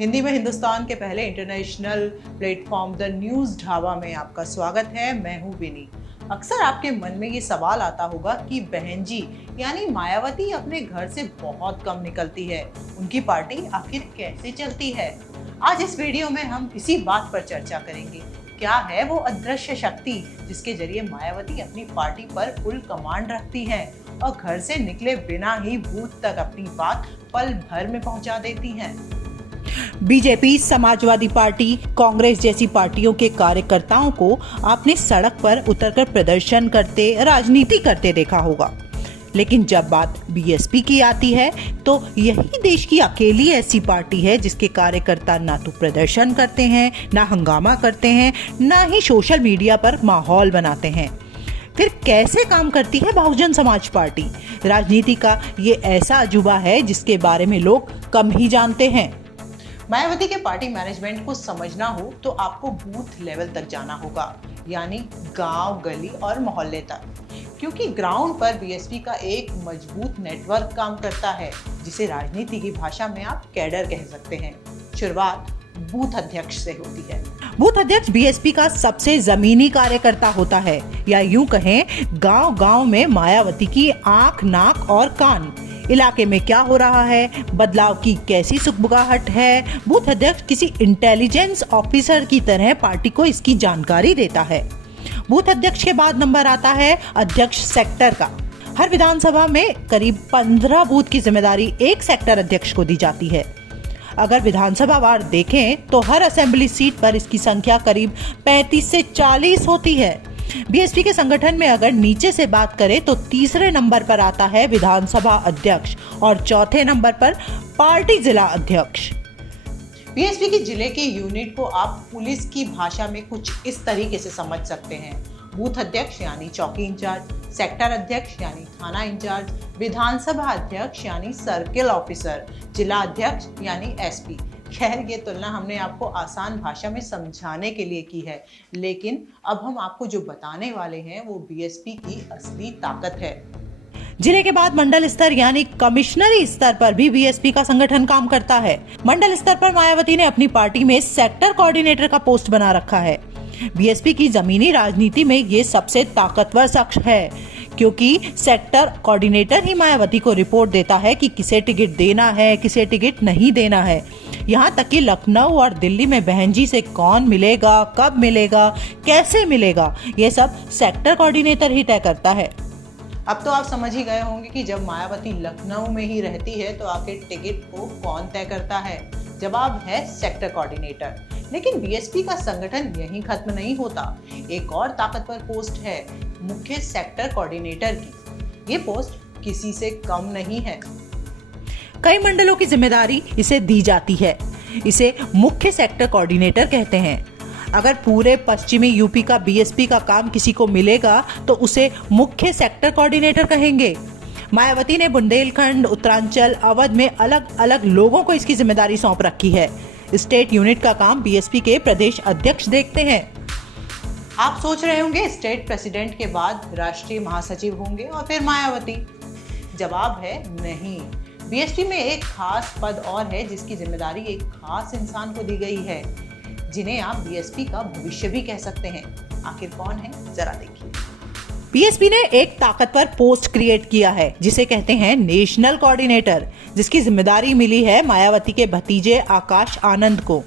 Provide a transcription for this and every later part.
हिंदी में हिंदुस्तान के पहले international platform the news dhaba में आपका स्वागत है। मैं हूँ विनी। अक्सर आपके मन में ये सवाल आता होगा कि बहन जी यानी मायावती अपने घर से बहुत कम निकलती है, उनकी पार्टी आखिर कैसे चलती है। आज इस वीडियो में हम इसी बात पर चर्चा करेंगे। क्या है वो अदृश्य शक्ति जिसके जरिए मायावती अपनी पार्टी पर फुल कमांड रखती हैं और घर से निकले बिना ही बूथ तक अपनी बात पल भर में पहुंचा देती हैं। बीजेपी, समाजवादी पार्टी, कांग्रेस जैसी पार्टियों के कार्यकर्ताओं को आपने सड़क पर उतरकर प्रदर्शन करते, राजनीति करते देखा होगा। लेकिन जब बात बीएसपी की आती है तो यही देश की अकेली ऐसी पार्टी है जिसके कार्यकर्ता ना तो प्रदर्शन करते हैं, ना हंगामा करते हैं, ना ही सोशल मीडिया पर माहौल बनाते हैं। फिर कैसे काम करती है बहुजन समाज पार्टी? राजनीति का ये ऐसा अजूबा है जिसके बारे में लोग कम ही जानते हैं। मायावती के पार्टी मैनेजमेंट को समझना हो तो आपको बूथ लेवल तक जाना होगा, यानी गांव, गली और मोहल्ले तक, क्योंकि ग्राउंड पर बीएसपी का एक मजबूत नेटवर्क काम करता है जिसे राजनीति की भाषा में आप कैडर कह सकते हैं। शुरुआत बूथ अध्यक्ष से होती है। बूथ अध्यक्ष बीएसपी का सबसे जमीनी कार्यकर्ता होता है, या यूं कहें गांव-गांव में मायावती की आंख, नाक और कान। इलाके में क्या हो रहा है, बदलाव की कैसी सुगबुगाहट है, बूथ अध्यक्ष किसी इंटेलिजेंस ऑफिसर की तरह पार्टी को इसकी जानकारी देता है। बूथ अध्यक्ष के बाद नंबर आता है अध्यक्ष सेक्टर का। हर विधानसभा में करीब 15 बूथ की जिम्मेदारी एक सेक्टर अध्यक्ष को दी जाती है। अगर विधानसभा वार देखें तो हर असेंबली सीट पर इसकी संख्या करीब 35 से 40 होती है। बीएसपी के संगठन में अगर नीचे से बात करें तो तीसरे नंबर पर आता है विधानसभा अध्यक्ष और चौथे नंबर पर पार्टी जिला अध्यक्ष। बीएसपी की जिले के यूनिट को आप पुलिस की भाषा में कुछ इस तरीके से समझ सकते हैं। बूथ अध्यक्ष यानी चौकी इंचार्ज, सेक्टर अध्यक्ष यानी थाना इंचार्ज, विधानसभा अध्यक्ष यानी सर्किल ऑफिसर, जिला अध्यक्ष यानी एसपी। खैर, ये तुलना हमने आपको आसान भाषा में समझाने के लिए की है, लेकिन अब हम आपको जो बताने वाले हैं वो बीएसपी की असली ताकत है। जिले के बाद मंडल स्तर यानी कमिश्नरी स्तर पर भी बीएसपी का संगठन काम करता है। मंडल स्तर पर मायावती ने अपनी पार्टी में सेक्टर कोऑर्डिनेटर का पोस्ट बना रखा है। बीएसपी की जमीनी राजनीति में ये सबसे ताकतवर शख्स है, क्योंकि सेक्टर कोऑर्डिनेटर ही मायावती को रिपोर्ट देता है कि किसे टिकट देना है, किसे टिकट नहीं देना है। यहाँ तक कि लखनऊ और दिल्ली में बहन जी से कौन मिलेगा, कब मिलेगा, कैसे मिलेगा, ये सब सेक्टर कोऑर्डिनेटर ही तय करता है। अब तो आप समझ ही गए होंगे कि जब मायावती लखनऊ में ही रहती है तो आखिर टिकट को कौन तय करता है। जवाब है सेक्टर कोऑर्डिनेटर। लेकिन बीएसपी का संगठन यहीं खत्म नहीं होता। एक और ताकतवर पोस्ट है मुख्य सेक्टर कोऑर्डिनेटर की। ये पोस्ट किसी से कम नहीं है। कई मंडलों की जिम्मेदारी इसे दी जाती है। इसे मुख्य सेक्टर कोऑर्डिनेटर कहते हैं। अगर पूरे पश्चिमी यूपी का बीएसपी का काम किसी को मिलेगा तो उसे मुख्य सेक्टर कोऑर्डिनेटर कहेंगे। मायावती ने बुंदेलखंड, उत्तरांचल, अवध में अलग अलग लोगों को इसकी जिम्मेदारी सौंप रखी है। स्टेट यूनिट का काम बीएसपी के प्रदेश अध्यक्ष देखते हैं। आप सोच रहे होंगे स्टेट प्रेसिडेंट के बाद राष्ट्रीय महासचिव होंगे और फिर मायावती। जवाब है नहीं। बीएसपी में एक खास पद और है जिसकी जिम्मेदारी एक खास इंसान को दी गई है, जिन्हें आप बीएसपी का भविष्य भी कह सकते हैं। आखिर कौन है, जरा देखिए। बीएसपी ने एक ताकतवर पोस्ट क्रिएट किया है जिसे कहते हैं नेशनल कोऑर्डिनेटर, जिसकी जिम्मेदारी मिली है मायावती के भतीजे आकाश आनंद को।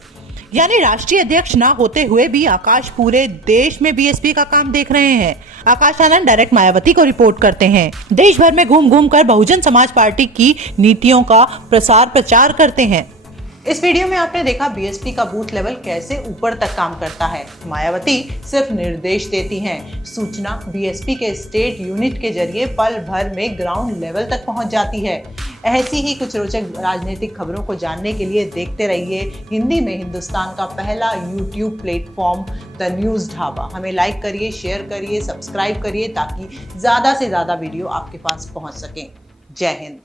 यानी राष्ट्रीय अध्यक्ष ना होते हुए भी आकाश पूरे देश में बीएसपी का काम देख रहे हैं। आकाश आनंद डायरेक्ट मायावती को रिपोर्ट करते हैं। देश भर में घूम घूम कर बहुजन समाज पार्टी की नीतियों का प्रसार प्रचार करते हैं। इस वीडियो में आपने देखा बीएसपी का बूथ लेवल कैसे ऊपर तक काम करता है। मायावती सिर्फ निर्देश देती हैं, सूचना बीएसपी के स्टेट यूनिट के जरिए पल भर में ग्राउंड लेवल तक पहुंच जाती है। ऐसी ही कुछ रोचक राजनीतिक खबरों को जानने के लिए देखते रहिए हिंदी में हिंदुस्तान का पहला YouTube platform the news dhaba. हमें लाइक करिए, शेयर करिए, सब्सक्राइब करिए ताकि ज़्यादा से ज़्यादा वीडियो आपके पास पहुंच सकें। जय हिंद।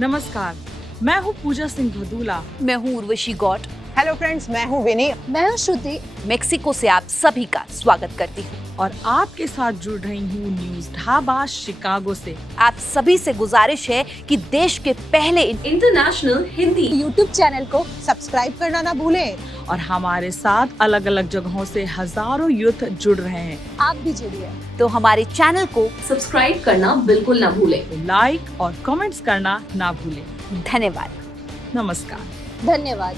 नमस्कार, मैं हूँ पूजा सिंह भदूला। मैं हूँ उर्वशी गौट। हेलो फ्रेंड्स, मैं हूँ विनी। मैं हूं श्रुति। मेक्सिको से आप सभी का स्वागत करती हूँ और आपके साथ जुड़ रही हूँ न्यूज ढाबा शिकागो से। आप सभी से गुजारिश है कि देश के पहले इंटरनेशनल हिंदी यूट्यूब चैनल को सब्सक्राइब करना ना भूलें। और हमारे साथ अलग अलग जगहों से हजारों यूथ जुड़ रहे हैं। आप भी जुड़िए। तो हमारे चैनल को सब्सक्राइब करना बिल्कुल ना भूलें। तो लाइक और कमेंट्स करना ना भूलें। धन्यवाद। नमस्कार। धन्यवाद।